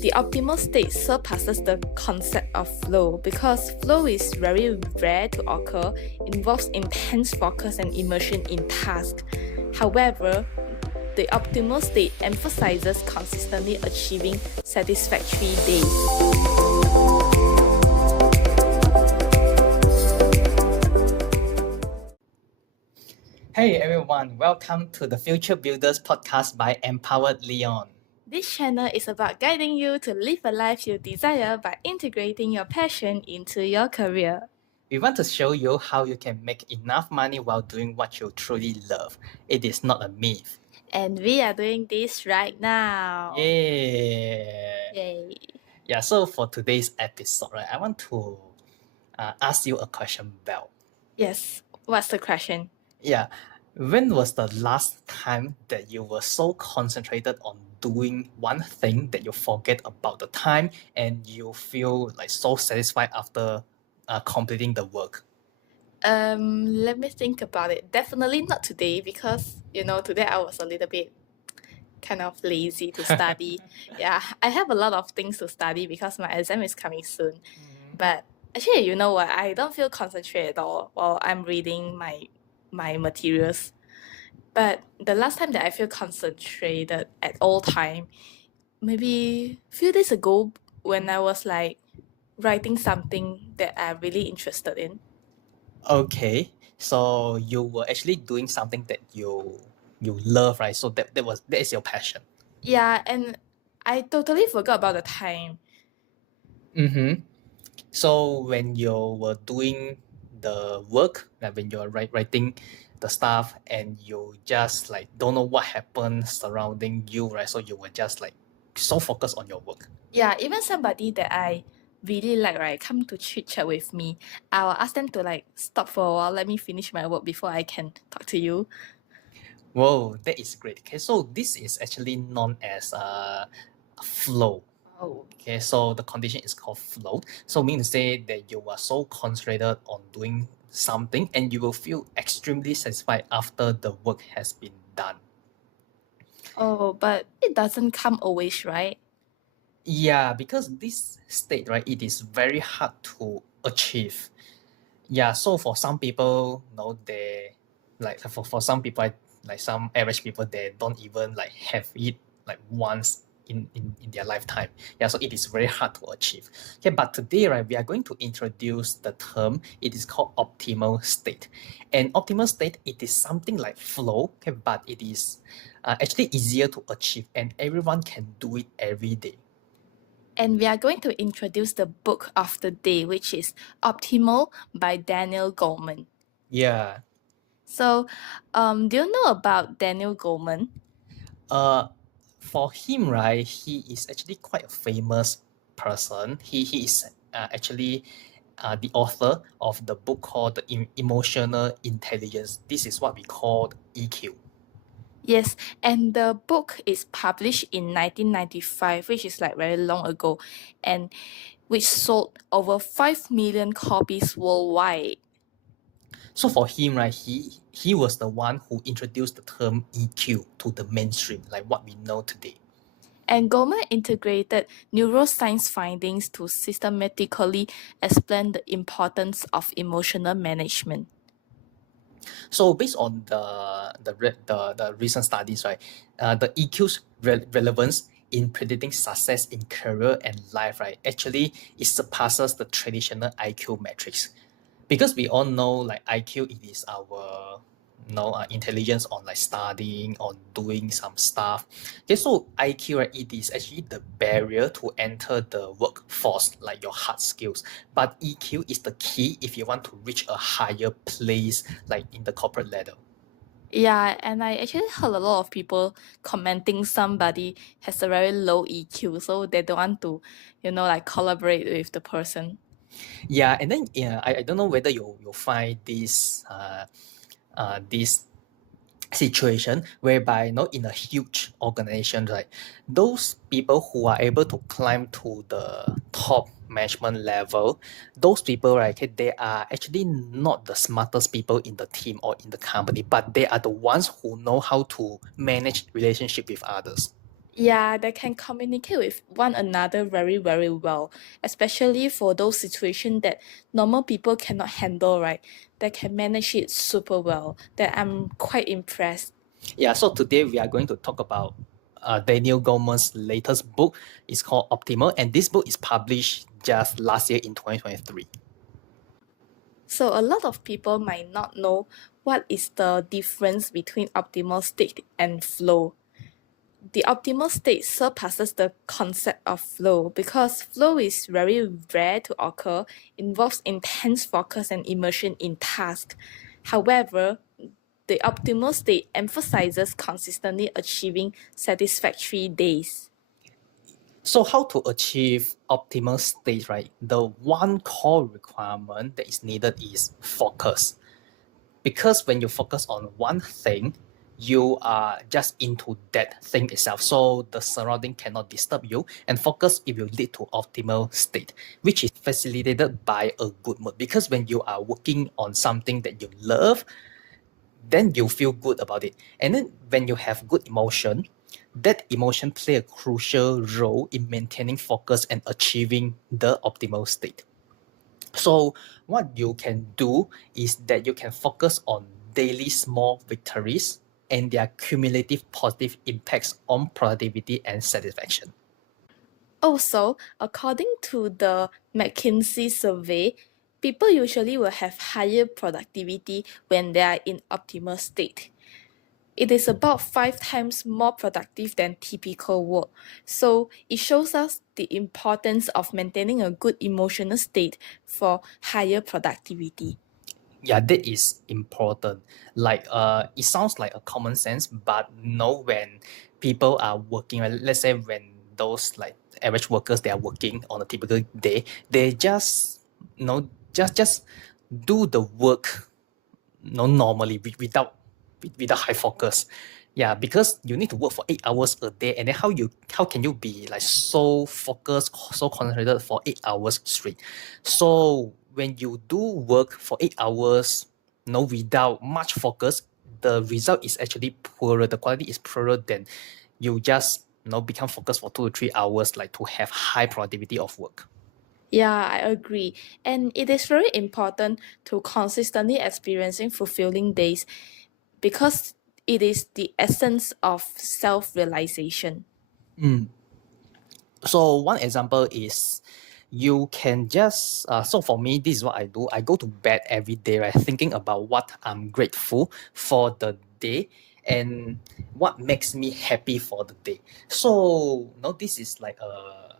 The optimal state surpasses the concept of flow because flow is very rare to occur, involves intense focus and immersion in task. However, the optimal state emphasizes consistently achieving satisfactory days. Hey everyone, welcome to the Future Builders podcast by Empowered Liion. This channel is about guiding you to live a life you desire by integrating your passion into your career. We want to show you how you can make enough money while doing what you truly love. It is not a myth. And we are doing this right now. Yeah. Yay. Yeah, so for today's episode, right, I want to ask you a question, Belle. Yes, what's the question? Yeah, when was the last time that you were so concentrated on doing one thing that you forget about the time and you feel like so satisfied after completing the work? Let me think about it. Definitely not today because, today I was a little bit kind of lazy to study. Yeah, I have a lot of things to study because my exam is coming soon. But actually, you know what? I don't feel concentrated at all while I'm reading my materials. But the last time that I feel concentrated at all time, maybe a few days ago when I was like writing something that I'm really interested in. Okay, so you were actually doing something that you love, right? So that is your passion. Yeah, and I totally forgot about the time. Mm-hmm. So when you were doing the work, like when you're writing the stuff and you just like don't know what happened surrounding you, right? So you were just like so focused on your work. Yeah, even somebody that I really like, right, come to chit chat with me, I will ask them to like stop for a while, let me finish my work before I can talk to you. Whoa, that is great. Okay, so this is actually known as flow. Oh. Okay, so the condition is called flow. So meaning to say that you are so concentrated on doing something and you will feel extremely satisfied after the work has been done. Oh, but it doesn't come always, right? Yeah, because this state, right, it is very hard to achieve. Yeah, so for some people, they like for some people, like some average people, they don't even like have it like once in their lifetime. Yeah, so it is very hard to achieve. Okay, but today, right, we are going to introduce the term. It is called optimal state. And optimal state, it is something like flow, okay, but it is actually easier to achieve and everyone can do it every day. And we are going to introduce the book of the day, which is Optimal by Daniel Goleman. Yeah. So, do you know about Daniel Goleman? For him, right, he is actually quite a famous person. He is actually the author of the book called Emotional Intelligence. This is what we call EQ. Yes, and the book is published in 1995, which is like very long ago, and which sold over 5 million copies worldwide. So for him, right, he was the one who introduced the term EQ to the mainstream, like what we know today. And Goleman integrated neuroscience findings to systematically explain the importance of emotional management. So based on the recent studies, right, the EQ's relevance in predicting success in career and life, right, actually it surpasses the traditional IQ metrics, because we all know like IQ, it is our intelligence on like studying, on doing some stuff. Okay, so IQ, right, it is actually the barrier to enter the workforce, like your hard skills. But EQ is the key if you want to reach a higher place, like in the corporate ladder. Yeah, and I actually heard a lot of people commenting somebody has a very low EQ, so they don't want to, like collaborate with the person. Yeah, and then I don't know whether you'll find this situation whereby in a huge organization, right, those people who are able to climb to the top management level, those people, right, okay, they are actually not the smartest people in the team or in the company, but they are the ones who know how to manage relationship with others. Yeah, they can communicate with one another very, very well, especially for those situations that normal people cannot handle, right? They can manage it super well. That I'm quite impressed. Yeah, so today we are going to talk about Daniel Goleman's latest book. It's called Optimal, and this book is published just last year in 2023. So a lot of people might not know what is the difference between optimal state and flow. The optimal state surpasses the concept of flow because flow is very rare to occur, involves intense focus and immersion in task. However, the optimal state emphasizes consistently achieving satisfactory days. So how to achieve optimal state, right? The one core requirement that is needed is focus. Because when you focus on one thing, you are just into that thing itself. So the surrounding cannot disturb you, and focus it will lead to optimal state, which is facilitated by a good mood. Because when you are working on something that you love, then you feel good about it. And then when you have good emotion, that emotion play a crucial role in maintaining focus and achieving the optimal state. So what you can do is that you can focus on daily small victories and their cumulative positive impacts on productivity and satisfaction. Also, according to the McKinsey survey, people usually will have higher productivity when they are in optimal state. It is about 5 times more productive than typical work. So it shows us the importance of maintaining a good emotional state for higher productivity. Yeah, that is important. Like it sounds like a common sense, but no, when people are working, let's say when those like average workers they are working on a typical day, they just just do the work normally without high focus. Yeah, because you need to work for 8 hours a day, and then how can you be like so focused, so concentrated for 8 hours straight? So when you do work for 8 hours, without much focus, the result is actually poorer. The quality is poorer than you just become focused for 2 to 3 hours, like to have high productivity of work. Yeah, I agree. And it is very important to consistently experiencing fulfilling days because it is the essence of self-realization. Mm. So one example is you can just so for me this is what I do. I go to bed every day, right, thinking about what I'm grateful for the day and what makes me happy for the day. So this is like a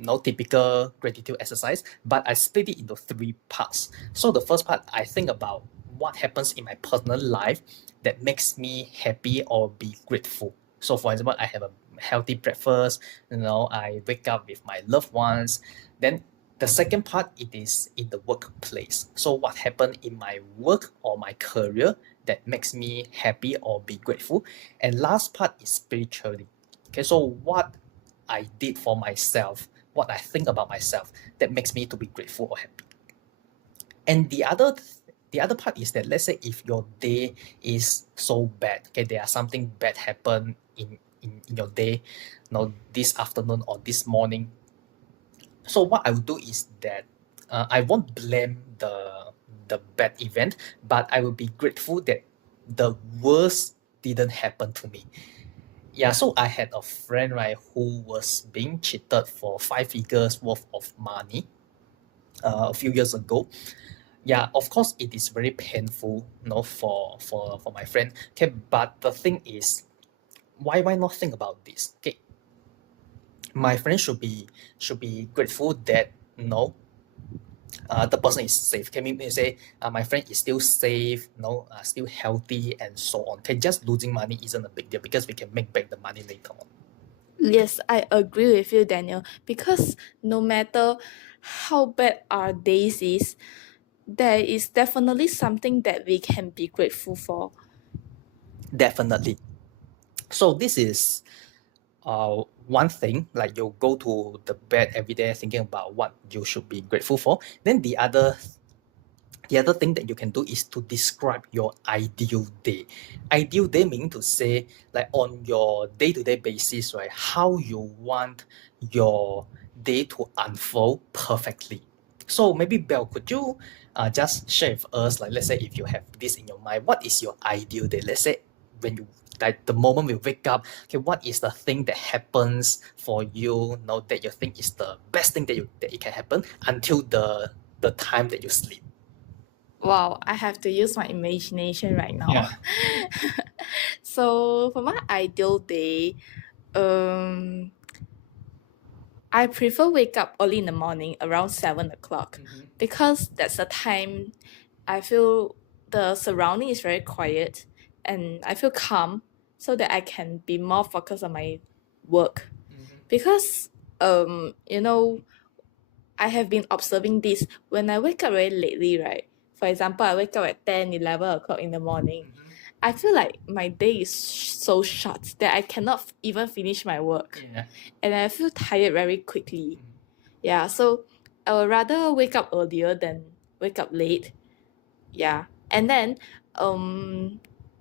no typical gratitude exercise, but I split it into three parts. So the first part, I think about what happens in my personal life that makes me happy or be grateful. So for example, I have a healthy breakfast, I wake up with my loved ones. Then the second part, it is in the workplace. So what happened in my work or my career that makes me happy or be grateful. And last part is spiritually. Okay, so what I did for myself, what I think about myself that makes me to be grateful or happy. And the other part is that let's say if your day is so bad, okay, there are something bad happen in your day, this afternoon or this morning. So what I will do is that I won't blame the bad event, but I will be grateful that the worst didn't happen to me. Yeah, so I had a friend, right, who was being cheated for 5 figures worth of money a few years ago. Yeah, of course, it is very painful, for my friend. Okay, but the thing is, why not think about this? Okay, my friend should be grateful that the person is safe. Can we say my friend is still safe, still healthy and so on. Okay, just losing money isn't a big deal because we can make back the money later on. Yes, I agree with you, Daniel, because no matter how bad our days is, there is definitely something that we can be grateful for. Definitely. So this is one thing, like you go to the bed every day thinking about what you should be grateful for. Then the other The other thing that you can do is to describe your ideal day. Ideal day meaning to say, like on your day-to-day basis, right, how you want your day to unfold perfectly. So maybe Belle, could you just share with us, like let's say if you have this in your mind, what is your ideal day? Let's say when you like the moment we wake up, okay, what is the thing that happens for you, know that you think is the best thing that it can happen until the time that you sleep? Wow, I have to use my imagination right now. Yeah. So for my ideal day, um, I prefer wake up early in the morning around 7 o'clock because that's the time I feel the surrounding is very quiet and I feel calm so that I can be more focused on my work. Because you know, I have been observing this when I wake up very lately, right? For example, I wake up at 10, 11 o'clock in the morning. I feel like my day is so short that I cannot even finish my work. Yeah. And I feel tired very quickly. Yeah, so I would rather wake up earlier than wake up late. Yeah. And then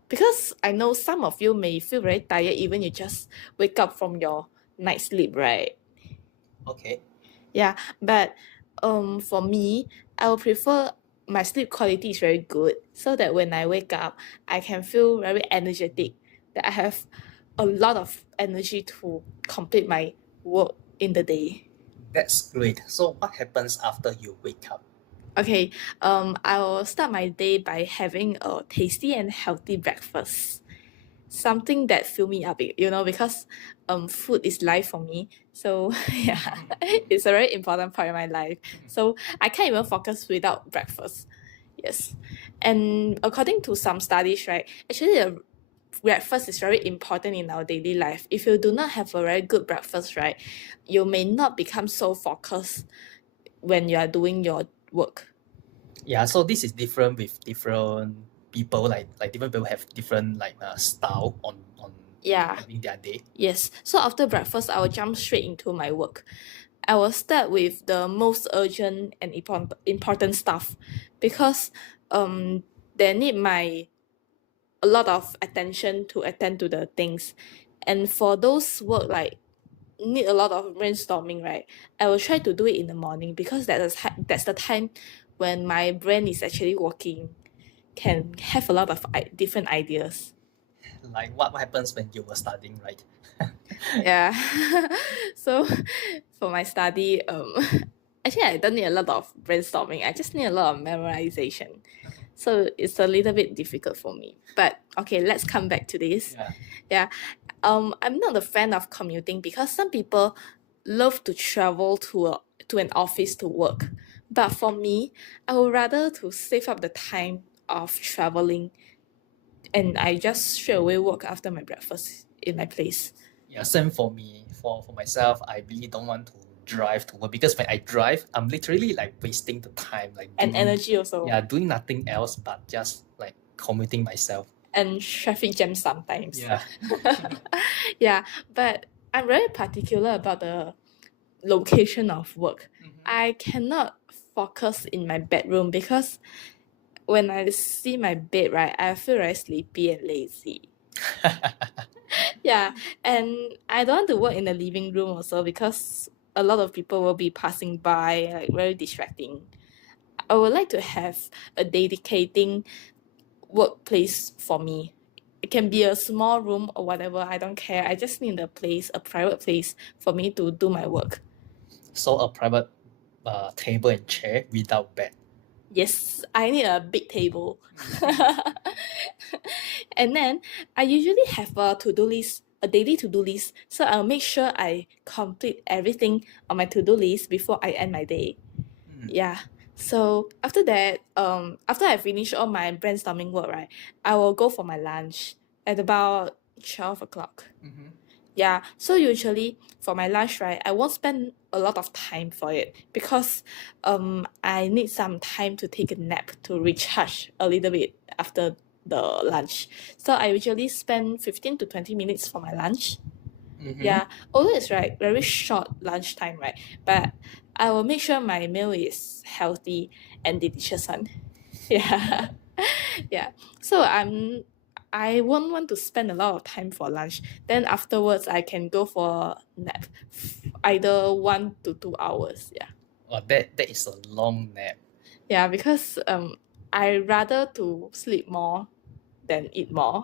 because I know some of you may feel very tired even you just wake up from your night sleep, right? Okay. Yeah, but for me, I will prefer my sleep quality is very good so that when I wake up, I can feel very energetic, that I have a lot of energy to complete my work in the day. That's great. So what happens after you wake up? Okay, I will start my day by having a tasty and healthy breakfast. Something that fill me up, because food is life for me. So yeah, it's a very important part of my life. So I can't even focus without breakfast. Yes. And according to some studies, right, actually the breakfast is very important in our daily life. If you do not have a very good breakfast, right, you may not become so focused when you are doing your work. Yeah, so this is different with different people, like different people have different style on Yeah. having their day. Yes. So after breakfast, I will jump straight into my work. I will start with the most urgent and important stuff because they need a lot of attention to attend to the things. And for those work like need a lot of brainstorming, right? I will try to do it in the morning because that's the time when my brain is actually working, can have a lot of different ideas. Like what happens when you were studying, right? Yeah. So for my study, actually I don't need a lot of brainstorming. I just need a lot of memorization. So it's a little bit difficult for me. But okay, let's come back to this. Yeah. Yeah. I'm not a fan of commuting because some people love to travel to an office to work. But for me, I would rather to save up the time of traveling and I just straight away work after my breakfast in my place. Yeah, same for me. For myself, I really don't want to drive to work because when I drive, I'm literally like wasting the time, like And doing, energy also. yeah, doing nothing else but just like commuting myself. And traffic jam sometimes. Yeah. Yeah, but I'm very particular about the location of work. I cannot focus in my bedroom because when I see my bed, right, I feel very sleepy and lazy. Yeah, and I don't want to work in the living room also because a lot of people will be passing by, like very distracting. I would like to have a dedicating workplace for me. It can be a small room or whatever, I don't care. I just need a private place for me to do my work. So a private table and chair without bed. Yes, I need a big table. And then I usually have a to-do list, a daily to-do list. So I'll make sure I complete everything on my to-do list before I end my day. Yeah. So after that, after I finish all my brainstorming work, right, I will go for my lunch at about 12 o'clock. Yeah, so usually for my lunch, right, I won't spend a lot of time for it because I need some time to take a nap to recharge a little bit after the lunch. So I usually spend 15 to 20 minutes for my lunch. Yeah, although it's right, very short lunchtime, right? But I will make sure my meal is healthy and delicious one. Yeah. Yeah. So I won't want to spend a lot of time for lunch. Then afterwards I can go for a nap. Either 1 to 2 hours. Yeah. Oh, that is a long nap. Yeah, because I rather to sleep more than eat more.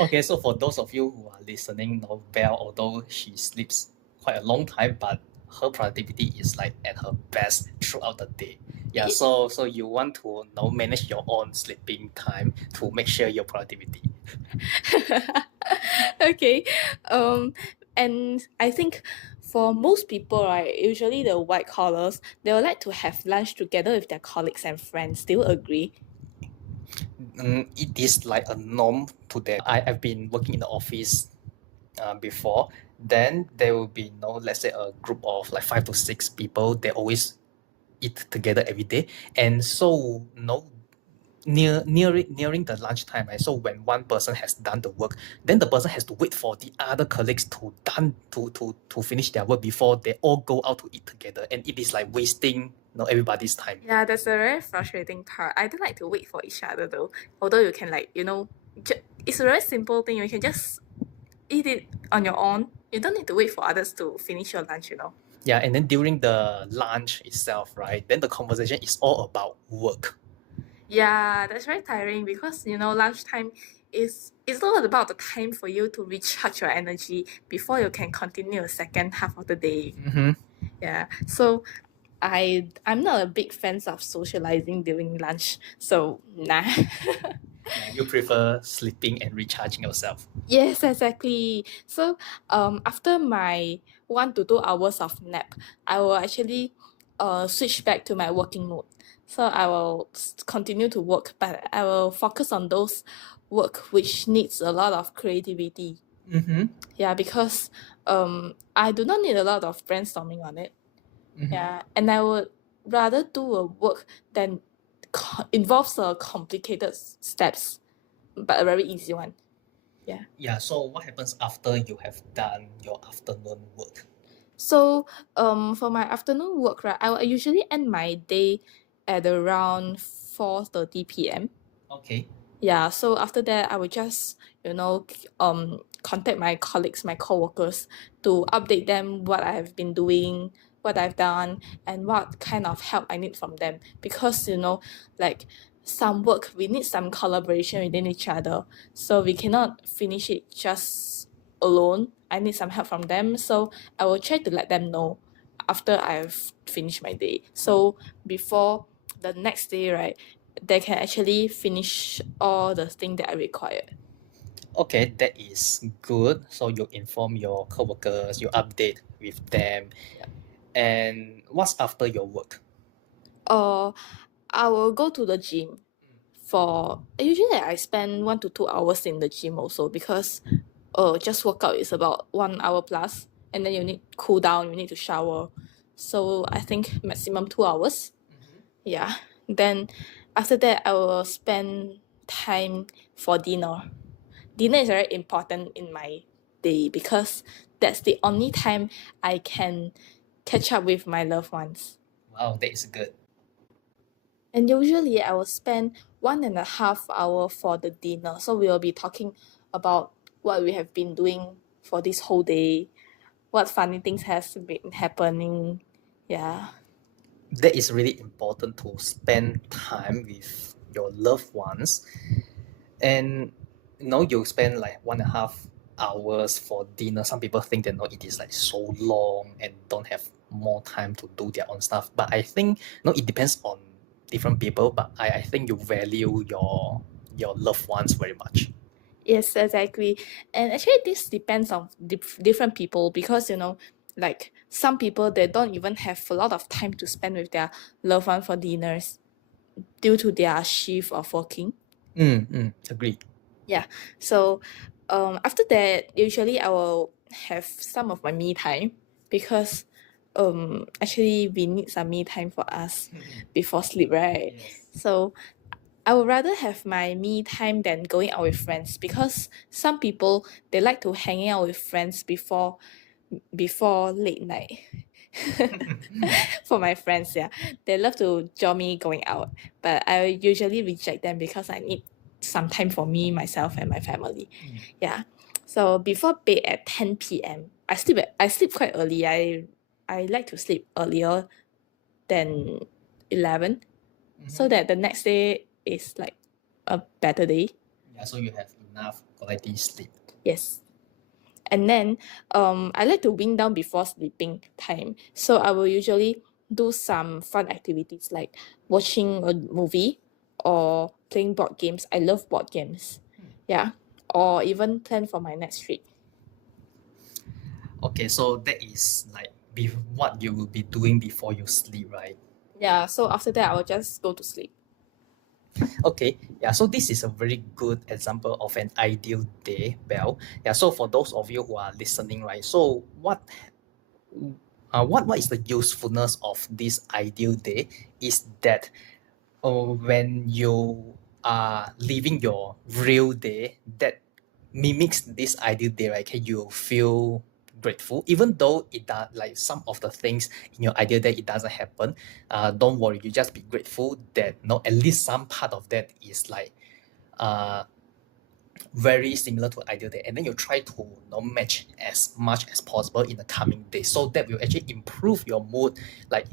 Okay, so for those of you who are listening, now Belle, although she sleeps quite a long time, but her productivity is like at her best throughout the day. Yeah, so you want to now manage your own sleeping time to make sure your productivity. Okay. And I think for most people, right, usually the white collars, they would like to have lunch together with their colleagues and friends. Do you agree? It is like a norm to them. I've been working in the office before. Then there will be let's say a group of like 5 to 6 people. They always eat together every day, and so nearing the lunchtime, right? So when one person has done the work, then the person has to wait for the other colleagues to finish their work before they all go out to eat together, and it is like wasting everybody's time. Yeah, that's a very frustrating part. I don't like to wait for each other though. Although you can it's a very simple thing. You can just eat it on your own. You don't need to wait for others to finish your lunch. Yeah, and then during the lunch itself, right? Then the conversation is all about work. Yeah, that's very tiring because lunchtime is all about the time for you to recharge your energy before you can continue the second half of the day. Mm-hmm. Yeah. So I'm not a big fan of socializing during lunch. So nah. You prefer sleeping and recharging yourself. Yes, exactly. So after my 1 to 2 hours of nap, I will actually switch back to my working mode. So I will continue to work, but I will focus on those work which needs a lot of creativity. Mm-hmm. Yeah, because I do not need a lot of brainstorming on it. Mm-hmm. Yeah, and I would rather do a work that involves a complicated steps, but a very easy one. Yeah. Yeah, so what happens after you have done your afternoon work? So for my afternoon work, right, I will usually end my day at around 4:30 p.m. Okay. Yeah, so after that I will just contact my colleagues, my co-workers to update them what I have been doing, what I've done, and what kind of help I need from them. Because like some work we need some collaboration within each other. So we cannot finish it just alone. I need some help from them. So I will try to let them know after I've finished my day. So before the next day, right, they can actually finish all the things that I require. Okay, that is good. So you inform your coworkers, you update with them. Yeah. And what's after your work? I will go to the gym for usually I spend 1 to 2 hours in the gym also because just workout is about 1 hour plus and then you need cool down, you need to shower. So I think maximum 2 hours. Yeah. Then after that I will spend time for dinner. Dinner is very important in my day because that's the only time I can catch up with my loved ones. Wow, that is good. And usually I will spend 1.5 hour for the dinner. So we will be talking about what we have been doing for this whole day, what funny things has been happening. Yeah. That is really important to spend time with your loved ones. And you spend like 1.5 hours for dinner. Some people think that it is like so long and don't have more time to do their own stuff. But I think it depends on different people. But I think you value your loved ones very much. Yes, exactly. And actually, this depends on different people because, like some people, they don't even have a lot of time to spend with their loved one for dinners due to their shift of working. Agree. Yeah. So after that, usually I will have some of my me time because actually we need some me time for us before sleep, right? Yes. So I would rather have my me time than going out with friends because some people they like to hang out with friends before late night. For my friends, yeah. They love to join me going out, but I usually reject them because I need some time for me, myself, and my family. Yeah. So before bed at 10 p.m., I sleep quite early. I like to sleep earlier than 11 so that the next day is like a better day. Yeah, so you have enough quality sleep. Yes. And then I like to wind down before sleeping time. So I will usually do some fun activities like watching a movie or playing board games. I love board games. Yeah. Or even plan for my next trip. Okay, so that is like what you will be doing before you sleep, right? Yeah. So after that, I will just go to sleep. Okay, yeah, so this is a very good example of an ideal day, Belle. Yeah, so for those of you who are listening, right, so what is the usefulness of this ideal day is that when you are living your real day that mimics this ideal day, right, can you feel grateful even though it does like some of the things in your ideal day it doesn't happen. Don't worry, you just be grateful that no at least some part of that is like uh very similar to ideal day, and then you try to match as much as possible in the coming days, so that will actually improve your mood. Like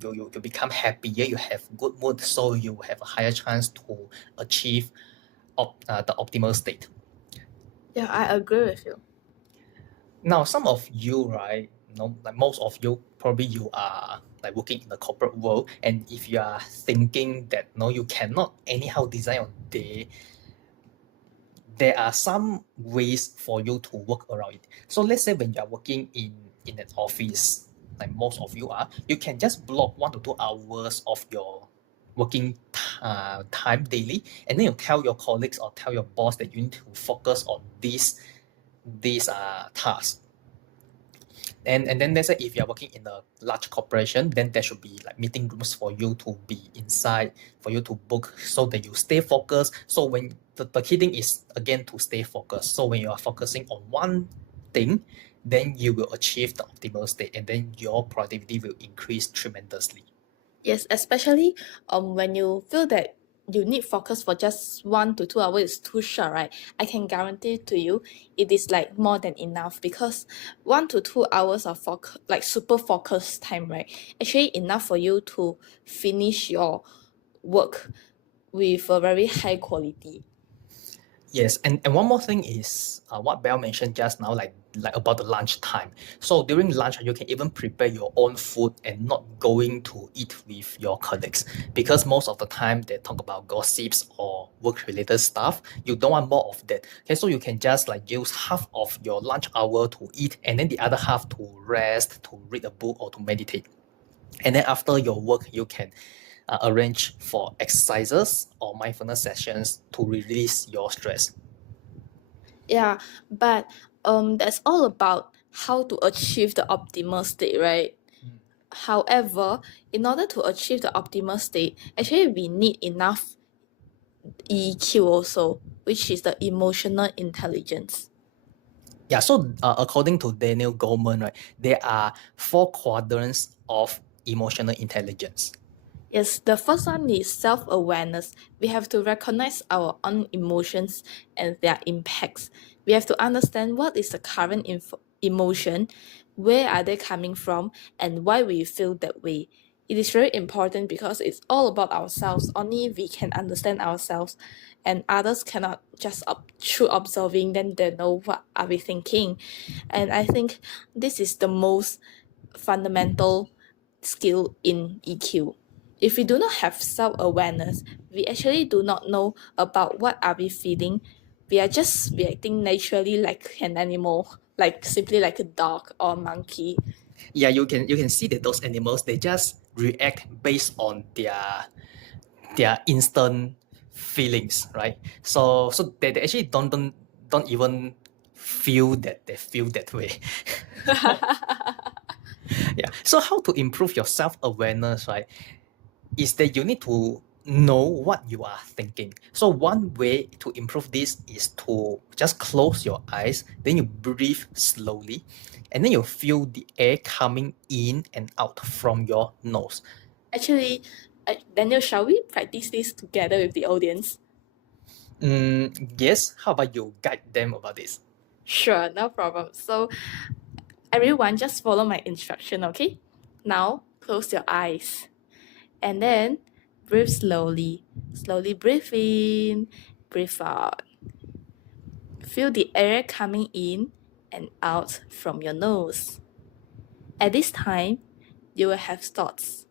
you become happier, you have good mood, so you have a higher chance to achieve the optimal state. Yeah, I agree with you. Now some of you, right, like most of you probably you are like working in the corporate world, and if you are thinking that no you cannot anyhow design your day, there are some ways for you to work around it. So let's say when you're working in an office, like most of you are, you can just block 1 to 2 hours of your working time daily, and then you tell your colleagues or tell your boss that you need to focus on these tasks. And then let's say if you're working in a large corporation, then there should be like meeting rooms for you to be inside, for you to book so that you stay focused. So when the key thing is again to stay focused. So when you are focusing on one thing, then you will achieve the optimal state, and then your productivity will increase tremendously. Yes, especially when you feel that you need focus for just 1 to 2 hours is too short, right? I can guarantee to you it is like more than enough because 1 to 2 hours of like super focus time, right? Actually enough for you to finish your work with a very high quality. Yes, and one more thing is what Belle mentioned just now, like about the lunch time. So during lunch, you can even prepare your own food and not going to eat with your colleagues, because most of the time they talk about gossips or work-related stuff. You don't want more of that. Okay, so you can just like use half of your lunch hour to eat, and then the other half to rest, to read a book, or to meditate. And then after your work, you can arrange for exercises or mindfulness sessions to release your stress. Yeah, but that's all about how to achieve the optimal state, right? However, in order to achieve the optimal state, actually we need enough EQ also, which is the emotional intelligence. Yeah, so according to Daniel Goleman, right, there are 4 quadrants of emotional intelligence. Yes, the first one is self awareness. We have to recognize our own emotions and their impacts. We have to understand what is the current emotion, where are they coming from, and why we feel that way. It is very important because it's all about ourselves. Only we can understand ourselves, and others cannot just through observing, then they know what are we thinking. And I think this is the most fundamental skill in EQ. If we do not have self-awareness, we actually do not know about what are we feeling. We are just reacting naturally like an animal, like simply like a dog or a monkey. Yeah, you can see that those animals they just react based on their instant feelings, right? So they actually don't even feel that they feel that way. Yeah. So how to improve your self-awareness, right? Is that you need to know what you are thinking. So one way to improve this is to just close your eyes, then you breathe slowly, and then you feel the air coming in and out from your nose. Actually, Daniel, shall we practice this together with the audience? Yes, how about you guide them about this? Sure, no problem. So, everyone, just follow my instruction, okay? Now, close your eyes. And then, breathe slowly. Slowly breathe in, breathe out. Feel the air coming in and out from your nose. At this time, you will have thoughts.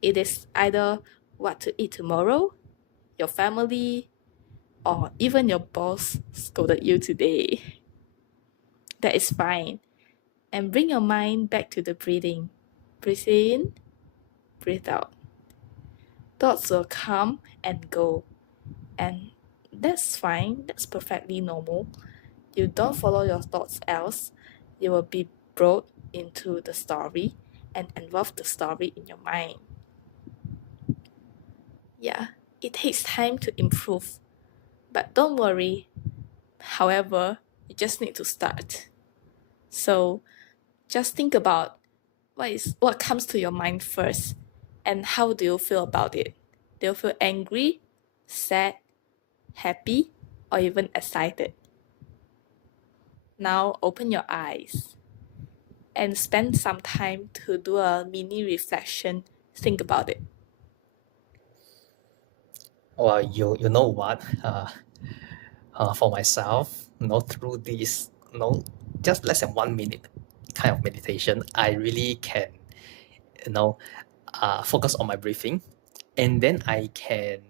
It is either what to eat tomorrow, your family, or even your boss scolded you today. That is fine. And bring your mind back to the breathing. Breathe in, breathe out. Thoughts will come and go. And that's fine, that's perfectly normal. You don't follow your thoughts, else you will be brought into the story and involve the story in your mind. Yeah, it takes time to improve, but don't worry. However, you just need to start. So just think about what comes to your mind first and how do you feel about it. Do you feel angry, sad, happy, or even excited? Now open your eyes and spend some time to do a mini reflection. Think about it. Well, you know what? For myself, through this, just less than 1 minute kind of meditation, I really can, you know, focus on my breathing, and then I can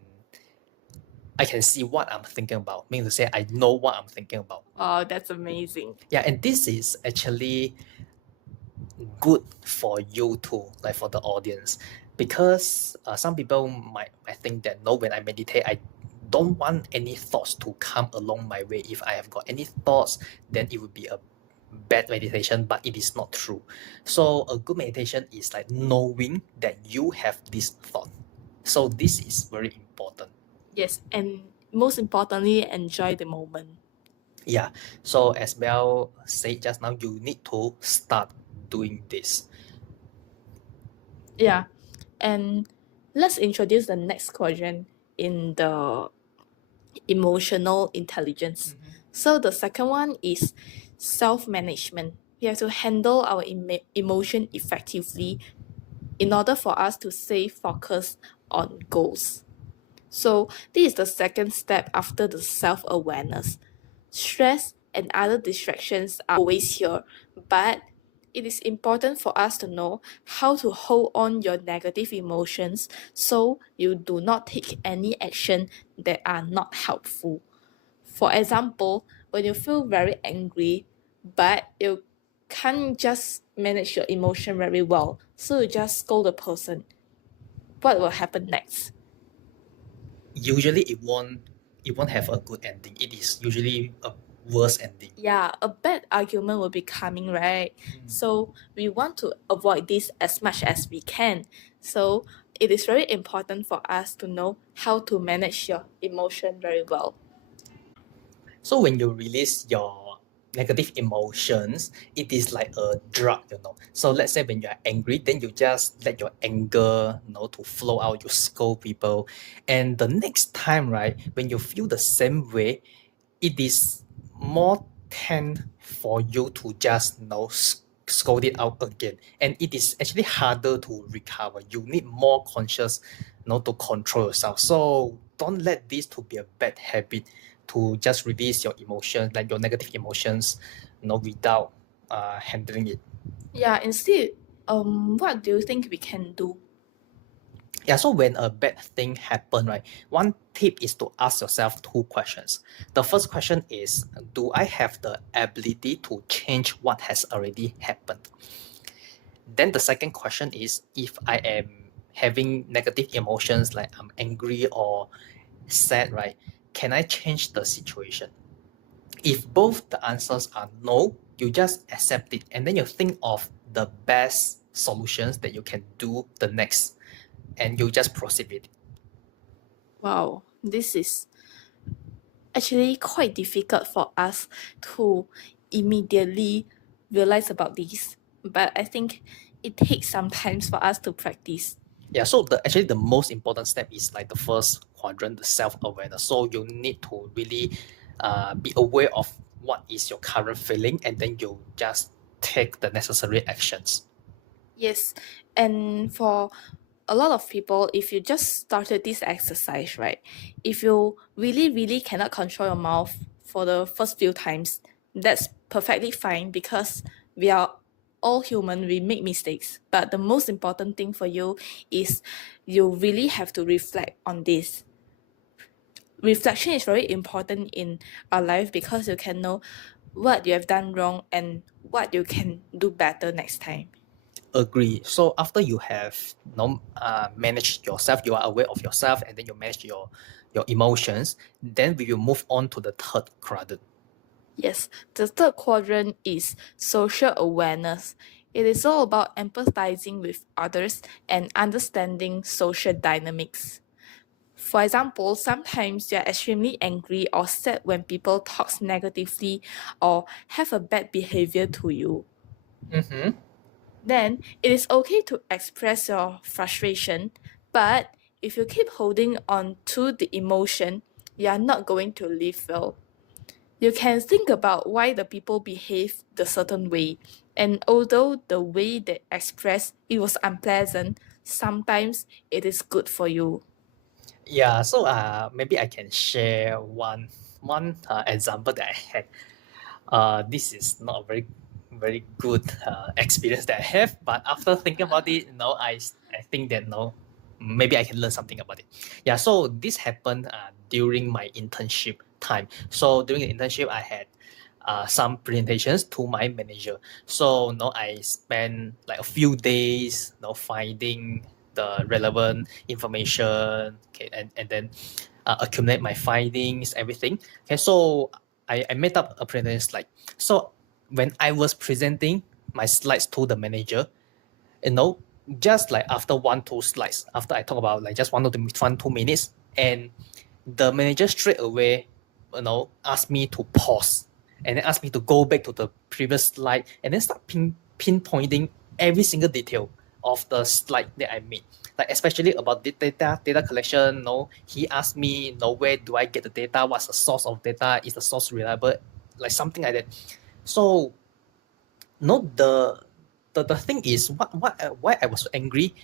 see what I'm thinking about. Meaning to say, I know what I'm thinking about. Wow, that's amazing. Yeah, and this is actually good for you too, like for the audience, because some people might think that no, when I meditate, I don't want any thoughts to come along my way. If I have got any thoughts, then it would be a bad meditation, but it is not true. So a good meditation is like knowing that you have this thought. So this is very important. Yes, and most importantly, enjoy the moment. Yeah. So as Mel said just now, you need to start doing this. Yeah, and let's introduce the next quadrant in the emotional intelligence. So the second one is self-management. We have to handle our emotion effectively in order for us to stay focused on goals. So this is the second step after the self-awareness. Stress and other distractions are always here, but it is important for us to know how to hold on your negative emotions so you do not take any action that are not helpful. For example, when you feel very angry, but you can't just manage your emotion very well, so you just scold the person, what will happen next? Usually it won't have a good ending. It is usually a worse ending. Yeah, a bad argument will be coming, right? So we want to avoid this as much as we can. So it is very important for us to know how to manage your emotion very well. So when you release your negative emotions, it is like a drug. So let's say when you are angry, then you just let your anger, to flow out. You scold people, and the next time, right, when you feel the same way, it is more tend for you to just scold it out again, and it is actually harder to recover. You need more conscious, to control yourself. So don't let this to be a bad habit, to just release your emotions, like your negative emotions, without handling it. Yeah, instead, what do you think we can do? Yeah, so when a bad thing happen, right, one tip is to ask yourself two questions. The first question is, do I have the ability to change what has already happened? Then the second question is, if I am having negative emotions like I'm angry or sad, right, can I change the situation? If both the answers are no, you just accept it, and then you think of the best solutions that you can do the next, and you just proceed with it. Wow, this is actually quite difficult for us to immediately realize about this, but I think it takes some time for us to practice. Yeah, so actually the most important step is like the first quadrant, the self-awareness. So you need to really be aware of what is your current feeling, and then you just take the necessary actions. Yes, and for a lot of people, if you just started this exercise, right, if you really cannot control your mouth for the first few times, that's perfectly fine because we are all human, we make mistakes. But the most important thing for you is you really have to reflect on this. Reflection is very important in our life because you can know what you have done wrong and what you can do better next time. Agree. So after you have managed yourself, you are aware of yourself, and then you manage your emotions, then we will move on to the third quadrant. Yes, the third quadrant is social awareness. It is all about empathizing with others and understanding social dynamics. For example, sometimes you're extremely angry or sad when people talk negatively or have a bad behavior to you. Mm-hmm. Then it is okay to express your frustration, but if you keep holding on to the emotion, you are not going to live well. You can think about why the people behave the certain way, and although the way they express it was unpleasant, sometimes it is good for you. Yeah, so maybe I can share one example that I had. This is not a very good experience that I have, but after thinking about it, I think that maybe I can learn something about it. Yeah, so this happened during my internship time. So during the internship, I had some presentations to my manager. So I spent like a few days finding the relevant information, okay, and then accumulate my findings, everything. Okay, so I made up a presentation slide. So when I was presenting my slides to the manager, you know, just like after 1 2 slides, after I talk about like just 1 2 minutes, and the manager straight away, asked me to pause and then asked me to go back to the previous slide and then start pinpointing every single detail of the slide that I made. Like especially about the data collection. He asked me, where do I get the data? What's the source of data? Is the source reliable? Like something like that. So no, the thing is why I was so angry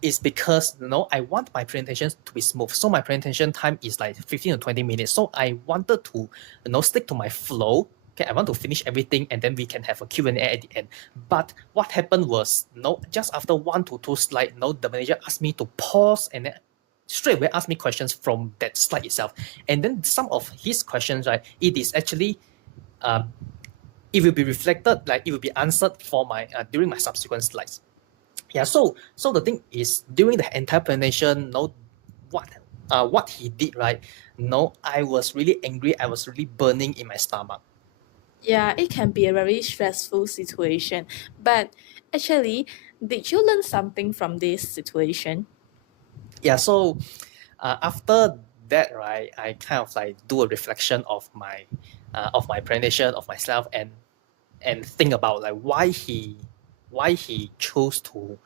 is because I want my presentations to be smooth. So my presentation time is like 15 to 20 minutes. So I wanted to stick to my flow. Okay, I want to finish everything and then we can have a Q&A at the end. But what happened was just after 1 to 2 slides, the manager asked me to pause and then straight away ask me questions from that slide itself. And then some of his questions, right, it is actually uh, it will be reflected, like it will be answered for my during my subsequent slides. Yeah, so the thing is during the entire presentation, what what he did, right? I was really angry. I was really burning in my stomach. Yeah, it can be a very stressful situation. But actually, did you learn something from this situation? Yeah, so after that, right, I kind of like do a reflection of my presentation of myself, and think about like why he chose to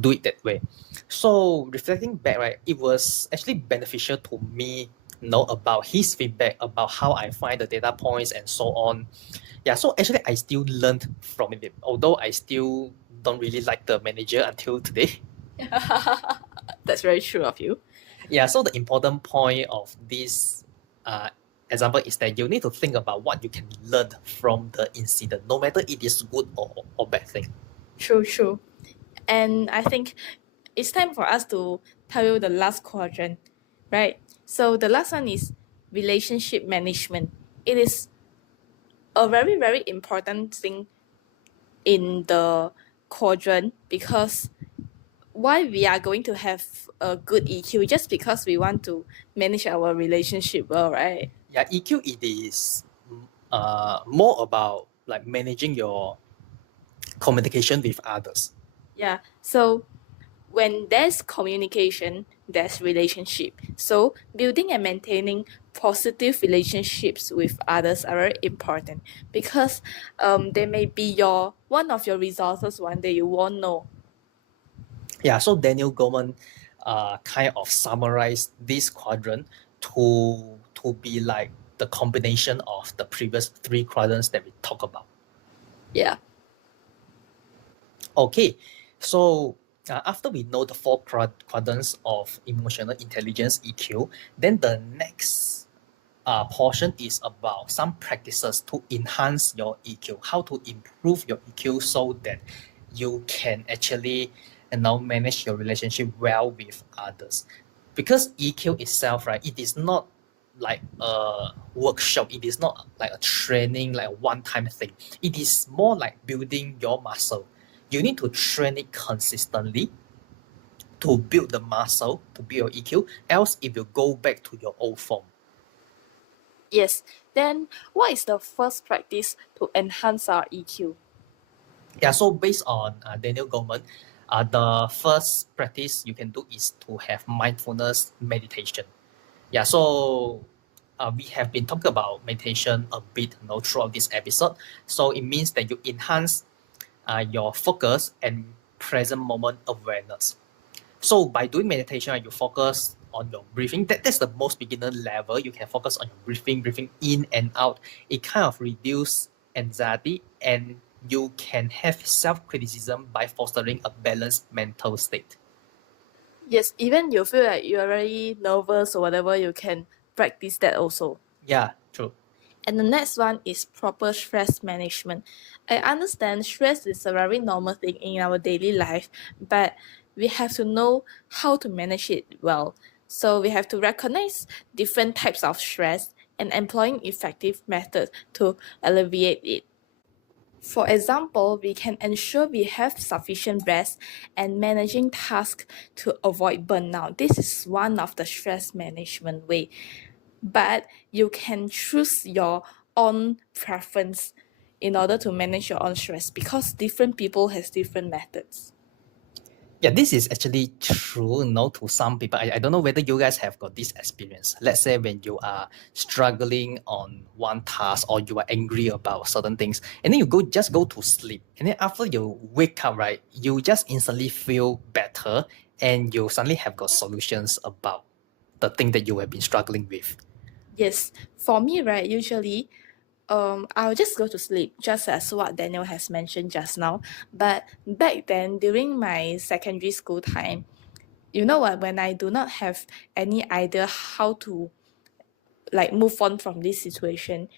do it that way. So reflecting back, right, it was actually beneficial to me know about his feedback about how I find the data points and so on. Yeah, so actually I still learned from it, although I still don't really like the manager until today. That's very true of you. Yeah, so the important point of this uh, example is that you need to think about what you can learn from the incident, no matter it is good or bad thing. True, true. And I think it's time for us to tell you the last quadrant, right? So the last one is relationship management. It is a very important thing in the quadrant because why we are going to have a good EQ just because we want to manage our relationship well, right? Yeah, EQ it is more about like managing your communication with others. Yeah. So when there's communication, there's relationship. So building and maintaining positive relationships with others are very important because they may be your one of your resources one day you won't know. Yeah, so Daniel Goleman kind of summarized this quadrant to be like the combination of the previous three quadrants that we talked about. Yeah. Okay, so after we know the four quadrants of emotional intelligence EQ, then the next portion is about some practices to enhance your EQ, how to improve your EQ so that you can actually manage your relationship well with others. Because EQ itself, right, it is not like a workshop, it is not like a training, like a one-time thing. It is more like building your muscle. You need to train it consistently to build the muscle, to build your EQ, else it will go back to your old form. Yes. Then what is the first practice to enhance our EQ? Yeah, so based on Daniel Goleman, the first practice you can do is to have mindfulness meditation. Yeah, so we have been talking about meditation a bit throughout this episode. So it means that you enhance your focus and present moment awareness. So by doing meditation, you focus on your breathing. That's the most beginner level. You can focus on your breathing in and out. It kind of reduce anxiety and you can have self-criticism by fostering a balanced mental state. Yes, even you feel like you're very nervous or whatever, you can practice that also. Yeah, true. And the next one is proper stress management. I understand stress is a very normal thing in our daily life, but we have to know how to manage it well. So we have to recognize different types of stress and employing effective methods to alleviate it. For example, we can ensure we have sufficient rest and managing tasks to avoid burnout. This is one of the stress management way. But you can choose your own preference in order to manage your own stress because different people has different methods. Yeah, this is actually true, to some people. I don't know whether you guys have got this experience. Let's say when you are struggling on one task or you are angry about certain things, and then you just go to sleep. And then after you wake up, right, you just instantly feel better and you suddenly have got solutions about the thing that you have been struggling with. Yes, for me, right, usually I'll just go to sleep, just as what Daniel has mentioned just now. But back then, during my secondary school time, you know what, when I do not have any idea how to like move on from this situation,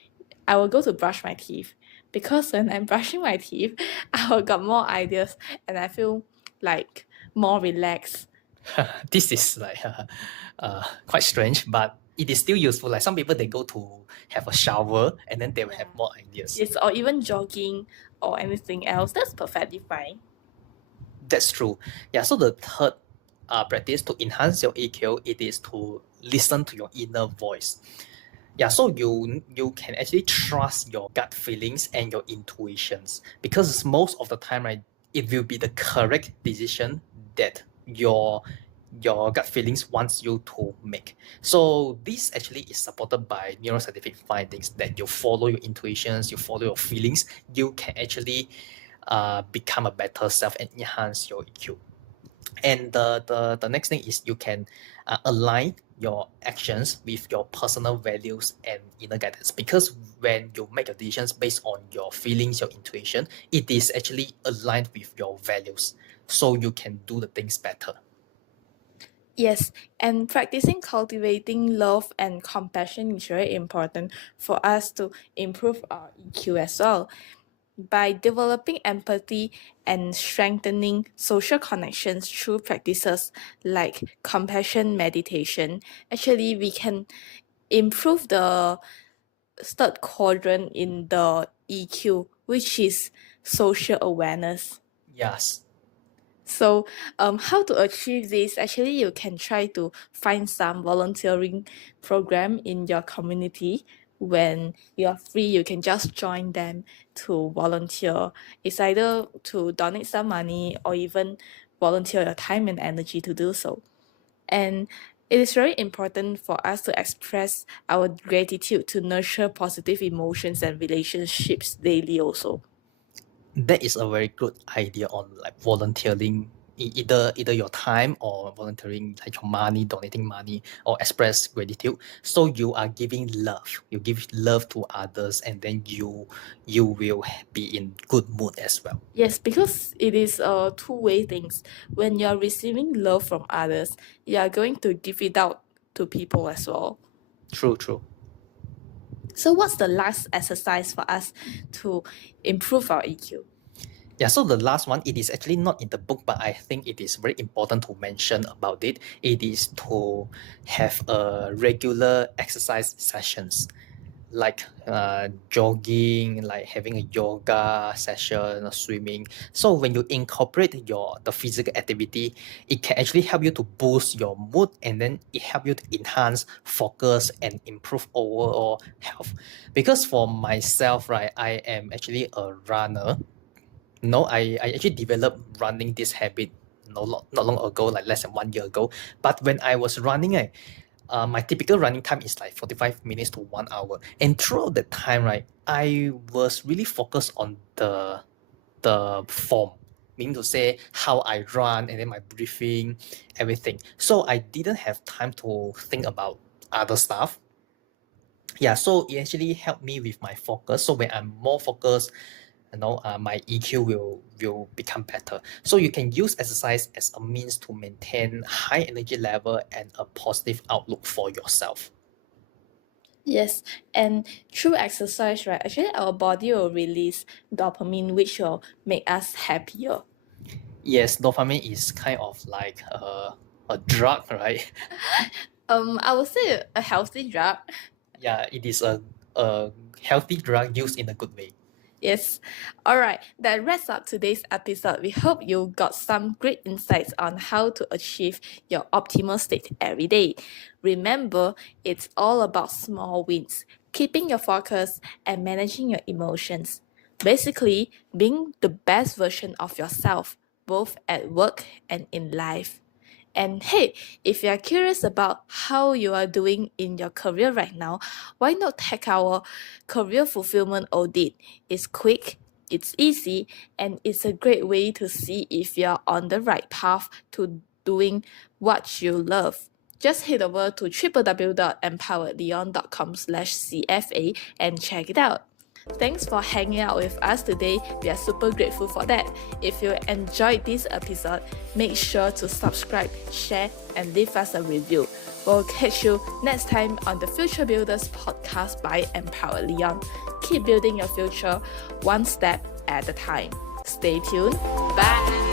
I will go to brush my teeth because when I'm brushing my teeth, I will got more ideas and I feel like more relaxed. This is like quite strange, but it is still useful. Like some people, they go to have a shower and then they will have more ideas. Yes, or even jogging or anything else. That's perfectly fine. That's true. Yeah. So the third practice to enhance your EQ, it is to listen to your inner voice. Yeah. So you can actually trust your gut feelings and your intuitions because most of the time, right, it will be the correct decision that your gut feelings wants you to make. So this actually is supported by neuroscientific findings that you follow your intuitions, you follow your feelings, you can actually become a better self and enhance your EQ. And the next thing is you can align your actions with your personal values and inner guidance because when you make your decisions based on your feelings, your intuition, it is actually aligned with your values. So you can do the things better. Yes, and practicing cultivating love and compassion is very important for us to improve our EQ as well. By developing empathy and strengthening social connections through practices like compassion meditation, actually we can improve the third quadrant in the EQ, which is social awareness. Yes. So, how to achieve this? Actually, you can try to find some volunteering program in your community. When you're free, you can just join them to volunteer. It's either to donate some money or even volunteer your time and energy to do so. And it is very important for us to express our gratitude to nurture positive emotions and relationships daily also. That is a very good idea on like volunteering, either your time or volunteering like your money, donating money or express gratitude. So you are giving love. You give love to others, and then you will be in good mood as well. Yes, because it is a two-way things. When you're receiving love from others, you are going to give it out to people as well. True. So what's the last exercise for us to improve our EQ? Yeah, so the last one, it is actually not in the book, but I think it is very important to mention about it. It is to have a regular exercise sessions, like jogging, like having a yoga session or swimming. So when you incorporate the physical activity, it can actually help you to boost your mood, and then it help you to enhance focus and improve overall health. Because for myself, right, I am actually a runner. No, I actually developed running this habit not long ago, like less than 1 year ago. But when I was running, my typical running time is like 45 minutes to 1 hour. And throughout that time, right, I was really focused on the form, meaning to say how I run and then my breathing, everything. So I didn't have time to think about other stuff. Yeah, so it actually helped me with my focus. So when I'm more focused, my EQ will become better. So you can use exercise as a means to maintain high energy level and a positive outlook for yourself. Yes, and through exercise, right, actually our body will release dopamine, which will make us happier. Yes, dopamine is kind of like a drug, right? I would say a healthy drug. Yeah, it is a healthy drug used in a good way. Yes. All right. That wraps up today's episode. We hope you got some great insights on how to achieve your optimal state every day. Remember, it's all about small wins, keeping your focus, and managing your emotions. Basically, being the best version of yourself, both at work and in life. And hey, if you are curious about how you are doing in your career right now, why not take our career fulfillment audit? It's quick, it's easy, and it's a great way to see if you're on the right path to doing what you love. Just head over to www.empoweredlion.com/CFA and check it out. Thanks for hanging out with us today. We are super grateful for that. If you enjoyed this episode, make sure to subscribe, share, and leave us a review. We'll catch you next time on the Future Builders podcast by Empower Liion. Keep building your future one step at a time. Stay tuned. Bye.